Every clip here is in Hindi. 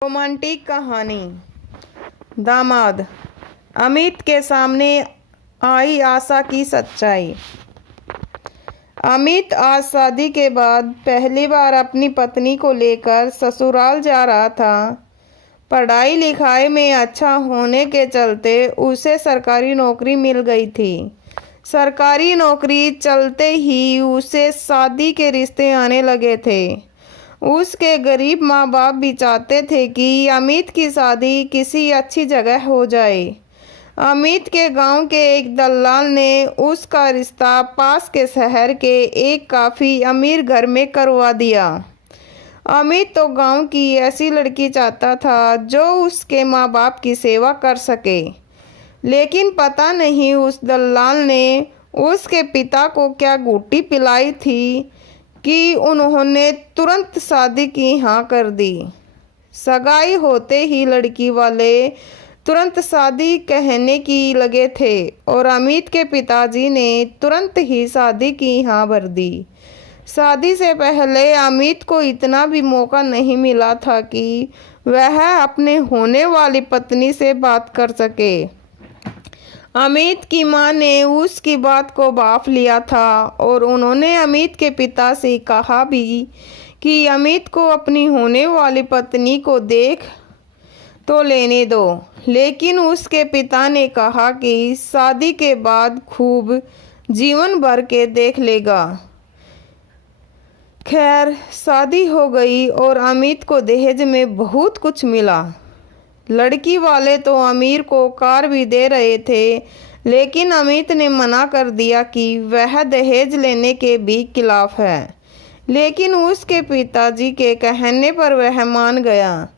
रोमांटिक कहानी। दामाद। अमित के सामने आई आशा की सच्चाई। अमित आज शादी के बाद पहली बार अपनी पत्नी को लेकर ससुराल जा रहा था। पढ़ाई लिखाई में अच्छा होने के चलते उसे सरकारी नौकरी मिल गई थी। सरकारी नौकरी चलते ही उसे शादी के रिश्ते आने लगे थे। उसके गरीब माँ बाप भी चाहते थे कि अमित की शादी किसी अच्छी जगह हो जाए। अमित के गांव के एक दलाल ने उसका रिश्ता पास के शहर के एक काफ़ी अमीर घर में करवा दिया। अमित तो गांव की ऐसी लड़की चाहता था जो उसके माँ बाप की सेवा कर सके, लेकिन पता नहीं उस दलाल ने उसके पिता को क्या गुट्टी पिलाई थी कि उन्होंने तुरंत शादी की हाँ कर दी। सगाई होते ही लड़की वाले तुरंत शादी कहने की लगे थे और अमित के पिताजी ने तुरंत ही शादी की हाँ भर दी। शादी से पहले अमित को इतना भी मौका नहीं मिला था कि वह अपने होने वाली पत्नी से बात कर सके। अमित की मां ने उसकी बात को भांप लिया था और उन्होंने अमित के पिता से कहा भी कि अमित को अपनी होने वाली पत्नी को देख तो लेने दो, लेकिन उसके पिता ने कहा कि शादी के बाद खूब जीवन भर के देख लेगा। खैर, शादी हो गई और अमित को दहेज में बहुत कुछ मिला। लड़की वाले तो अमीर को कार भी दे रहे थे, लेकिन अमित ने मना कर दिया कि वह दहेज लेने के भी खिलाफ है। लेकिन उसके पिताजी के कहने पर वह मान गया।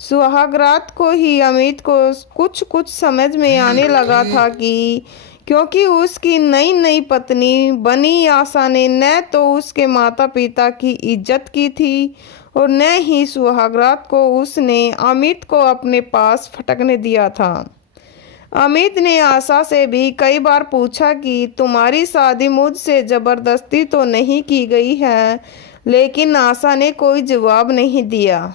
सुहागरात को ही अमित को कुछ समझ में आने लगा था कि क्योंकि उसकी नई नई पत्नी बनी आशा ने न तो उसके माता पिता की इज्जत की थी और न ही सुहागरात को उसने अमित को अपने पास फटकने दिया था। अमित ने आशा से भी कई बार पूछा कि तुम्हारी शादी मुझसे ज़बरदस्ती तो नहीं की गई है, लेकिन आशा ने कोई जवाब नहीं दिया।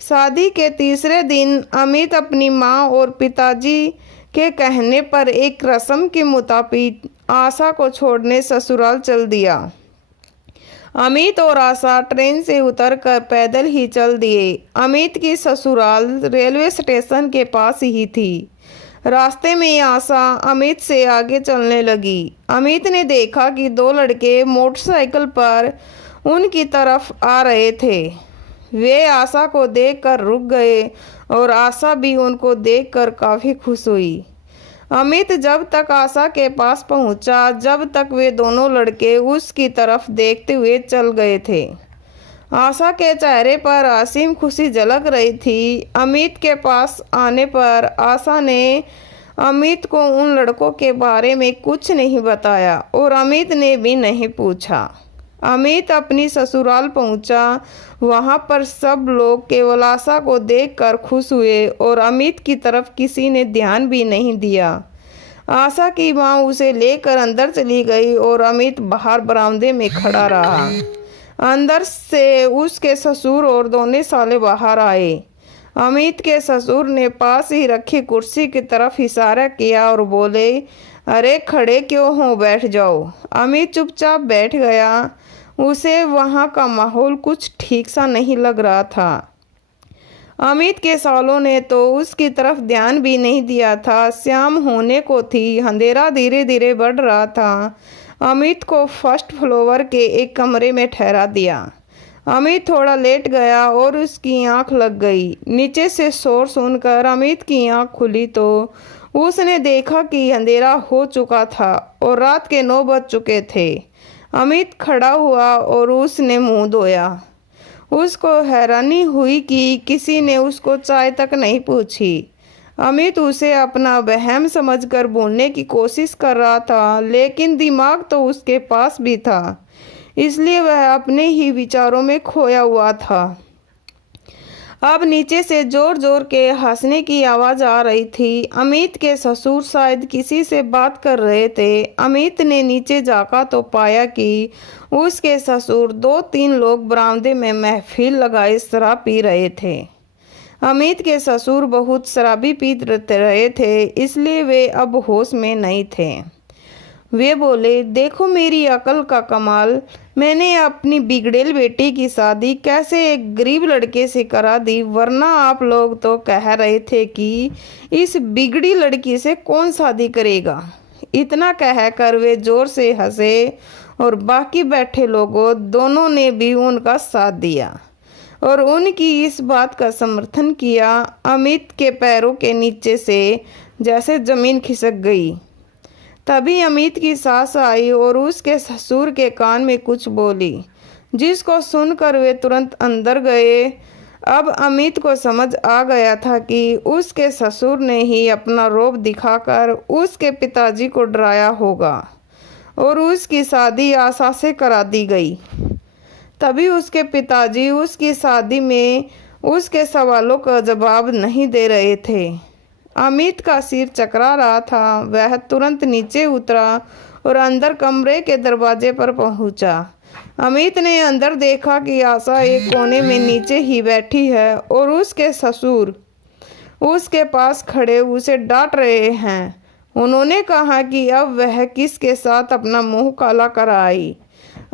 शादी के तीसरे दिन अमित अपनी माँ और पिताजी के कहने पर एक रस्म के मुताबिक आशा को छोड़ने ससुराल चल दिया। अमित और आशा ट्रेन से उतरकर पैदल ही चल दिए। अमित की ससुराल रेलवे स्टेशन के पास ही थी। रास्ते में आशा अमित से आगे चलने लगी। अमित ने देखा कि दो लड़के मोटरसाइकिल पर उनकी तरफ आ रहे थे। वे आशा को देखकर रुक गए और आशा भी उनको देखकर काफ़ी खुश हुई। अमित जब तक आशा के पास पहुंचा, जब तक वे दोनों लड़के उसकी तरफ देखते हुए चल गए थे। आशा के चेहरे पर असीम खुशी झलक रही थी। अमित के पास आने पर आशा ने अमित को उन लड़कों के बारे में कुछ नहीं बताया और अमित ने भी नहीं पूछा। अमित अपनी ससुराल पहुंचा। वहां पर सब लोग केवल आशा को देखकर खुश हुए और अमित की तरफ किसी ने ध्यान भी नहीं दिया। आशा की मां उसे लेकर अंदर चली गई और अमित बाहर बरामदे में खड़ा रहा। अंदर से उसके ससुर और दोनों साले बाहर आए। अमित के ससुर ने पास ही रखी कुर्सी की तरफ इशारा किया और बोले, अरे खड़े क्यों हो, बैठ जाओ। अमित चुपचाप बैठ गया। उसे वहाँ का माहौल कुछ ठीक सा नहीं लग रहा था। अमित के सालों ने तो उसकी तरफ ध्यान भी नहीं दिया था। शाम होने को थी, अंधेरा धीरे धीरे बढ़ रहा था। अमित को फर्स्ट फ्लोर के एक कमरे में ठहरा दिया। अमित थोड़ा लेट गया और उसकी आंख लग गई। नीचे से शोर सुनकर अमित की आंख खुली तो उसने देखा कि अंधेरा हो चुका था और रात के 9 बज चुके थे। अमित खड़ा हुआ और उसने मुंह धोया। उसको हैरानी हुई कि किसी ने उसको चाय तक नहीं पूछी। अमित उसे अपना वहम समझकर बोलने की कोशिश कर रहा था, लेकिन दिमाग तो उसके पास भी था, इसलिए वह अपने ही विचारों में खोया हुआ था। अब नीचे से जोर जोर के हंसने की आवाज़ आ रही थी। अमित के ससुर शायद किसी से बात कर रहे थे। अमित ने नीचे झाँका तो पाया कि उसके ससुर 2-3 लोग बरामदे में महफिल लगाए शराब पी रहे थे। अमित के ससुर बहुत शराबी पी रहे थे, इसलिए वे अब होश में नहीं थे। वे बोले, देखो मेरी अकल का कमाल, मैंने अपनी बिगड़ेल बेटी की शादी कैसे एक गरीब लड़के से करा दी, वरना आप लोग तो कह रहे थे कि इस बिगड़ी लड़की से कौन शादी करेगा। इतना कहकर वे जोर से हंसे और बाकी बैठे लोगों दोनों ने भी उनका साथ दिया और उनकी इस बात का समर्थन किया। अमित के पैरों के नीचे से जैसे जमीन खिसक गई। तभी अमित की सास आई और उसके ससुर के कान में कुछ बोली, जिसको सुनकर वे तुरंत अंदर गए। अब अमित को समझ आ गया था कि उसके ससुर ने ही अपना रौब दिखाकर उसके पिताजी को डराया होगा और उसकी शादी आशा से करा दी गई। तभी उसके पिताजी उसकी शादी में उसके सवालों का जवाब नहीं दे रहे थे। अमित का सिर चकरा रहा था। वह तुरंत नीचे उतरा और अंदर कमरे के दरवाजे पर पहुंचा। अमित ने अंदर देखा कि आशा एक कोने में नीचे ही बैठी है और उसके ससुर उसके पास खड़े उसे डांट रहे हैं। उन्होंने कहा कि अब वह किसके साथ अपना मुंह काला कर आई।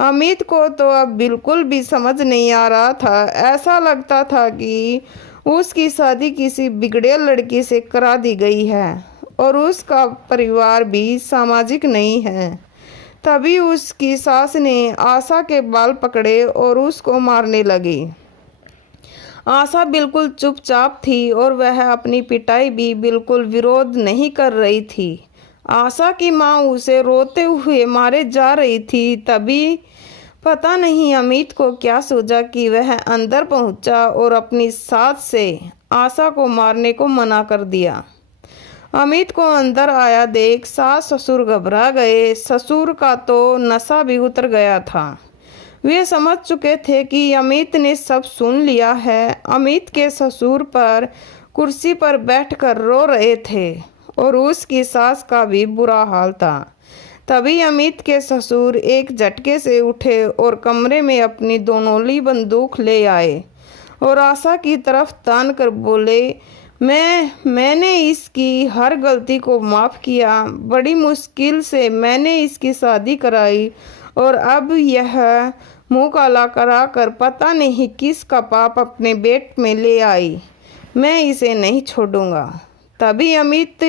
अमित को तो अब बिल्कुल भी समझ नहीं आ रहा था। ऐसा लगता था कि उसकी शादी किसी बिगड़ेल लड़की से करा दी गई है और उसका परिवार भी सामाजिक नहीं है। तभी उसकी सास ने आशा के बाल पकड़े और उसको मारने लगी। आशा बिल्कुल चुपचाप थी और वह अपनी पिटाई भी बिल्कुल विरोध नहीं कर रही थी। आशा की माँ उसे रोते हुए मारे जा रही थी। तभी पता नहीं अमित को क्या सूझा कि वह अंदर पहुंचा और अपनी सास से आशा को मारने को मना कर दिया। अमित को अंदर आया देख सास ससुर घबरा गए। ससुर का तो नशा भी उतर गया था। वे समझ चुके थे कि अमित ने सब सुन लिया है। अमित के ससुर पर कुर्सी पर बैठकर रो रहे थे और उसकी सास का भी बुरा हाल था। तभी अमित के ससुर एक झटके से उठे और कमरे में अपनी दोनोली बंदूक ले आए और आशा की तरफ तान कर बोले, मैंने इसकी हर गलती को माफ़ किया। बड़ी मुश्किल से मैंने इसकी शादी कराई और अब यह मुँह काला करा कर पता नहीं किसका पाप अपने पेट में ले आई। मैं इसे नहीं छोड़ूंगा। तभी अमित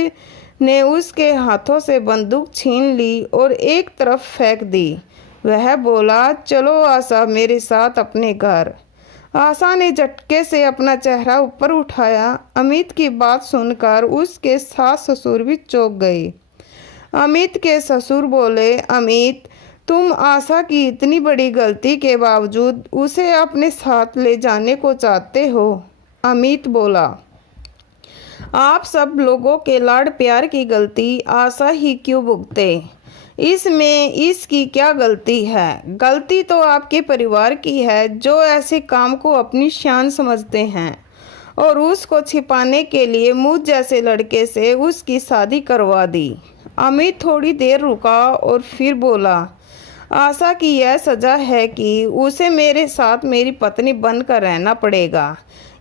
ने उसके हाथों से बंदूक छीन ली और एक तरफ फेंक दी। वह बोला, चलो आशा मेरे साथ अपने घर। आशा ने झटके से अपना चेहरा ऊपर उठाया। अमित की बात सुनकर उसके सास ससुर भी चौंक गए। अमित के ससुर बोले, अमित तुम आशा की इतनी बड़ी गलती के बावजूद उसे अपने साथ ले जाने को चाहते हो। अमित बोला, आप सब लोगों के लाड़ प्यार की गलती आशा ही क्यों भुगते? इसमें इसकी क्या गलती है? गलती तो आपके परिवार की है जो ऐसे काम को अपनी शान समझते हैं और उसको छिपाने के लिए मुझ जैसे लड़के से उसकी शादी करवा दी। अमित थोड़ी देर रुका और फिर बोला, आशा की यह सज़ा है कि उसे मेरे साथ मेरी पत्नी बनकर रहना पड़ेगा।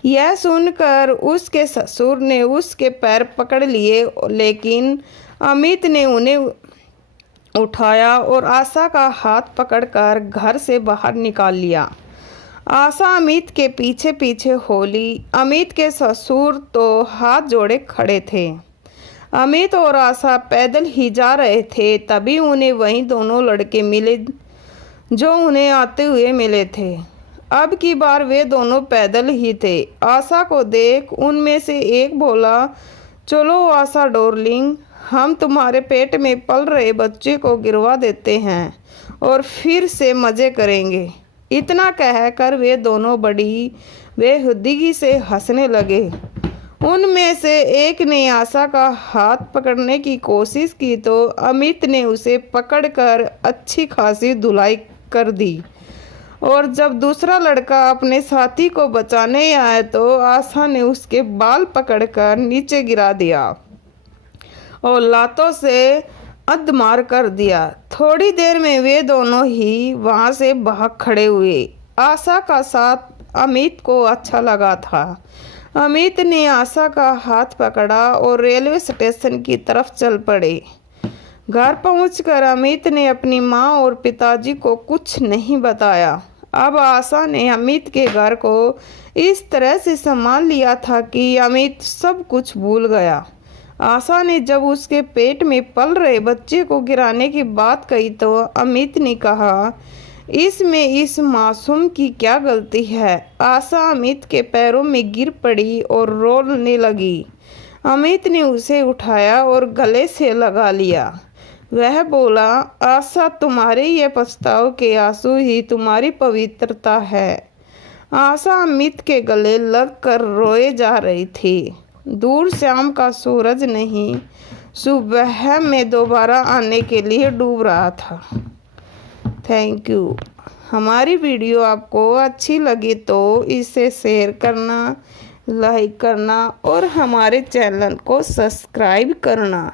यह सुनकर उसके ससुर ने उसके पैर पकड़ लिए, लेकिन अमित ने उन्हें उठाया और आशा का हाथ पकड़कर घर से बाहर निकाल लिया। आशा अमित के पीछे पीछे होली। अमित के ससुर तो हाथ जोड़े खड़े थे। अमित और आशा पैदल ही जा रहे थे। तभी उन्हें वहीं दोनों लड़के मिले जो उन्हें आते हुए मिले थे। अब की बार वे दोनों पैदल ही थे। आशा को देख उनमें से एक बोला, चलो आशा डार्लिंग, हम तुम्हारे पेट में पल रहे बच्चे को गिरवा देते हैं और फिर से मज़े करेंगे। इतना कहकर वे दोनों बड़ी बेहुदगी से हंसने लगे। उनमें से एक ने आशा का हाथ पकड़ने की कोशिश की तो अमित ने उसे पकड़कर अच्छी खासी धुलाई कर दी और जब दूसरा लड़का अपने साथी को बचाने आया तो आशा ने उसके बाल पकड़कर नीचे गिरा दिया और लातों से अधमार कर दिया। थोड़ी देर में वे दोनों ही वहां से भाग खड़े हुए। आशा का साथ अमित को अच्छा लगा था। अमित ने आशा का हाथ पकड़ा और रेलवे स्टेशन की तरफ चल पड़े। घर पहुंचकर अमित ने अपनी माँ और पिताजी को कुछ नहीं बताया। अब आशा ने अमित के घर को इस तरह से संभाल लिया था कि अमित सब कुछ भूल गया। आशा ने जब उसके पेट में पल रहे बच्चे को गिराने की बात कही तो अमित ने कहा, इसमें इस मासूम की क्या गलती है। आशा अमित के पैरों में गिर पड़ी और रोने लगी। अमित ने उसे उठाया और गले से लगा लिया। वह बोला, आशा, तुम्हारे ये पछताव के आंसू ही तुम्हारी पवित्रता है। आशा अमित के गले लगकर रोए जा रही थी। दूर शाम का सूरज नहीं, सुबह में दोबारा आने के लिए डूब रहा था। Thank you. हमारी वीडियो आपको अच्छी लगी तो इसे शेयर करना, लाइक करना और हमारे चैनल को सब्सक्राइब करना।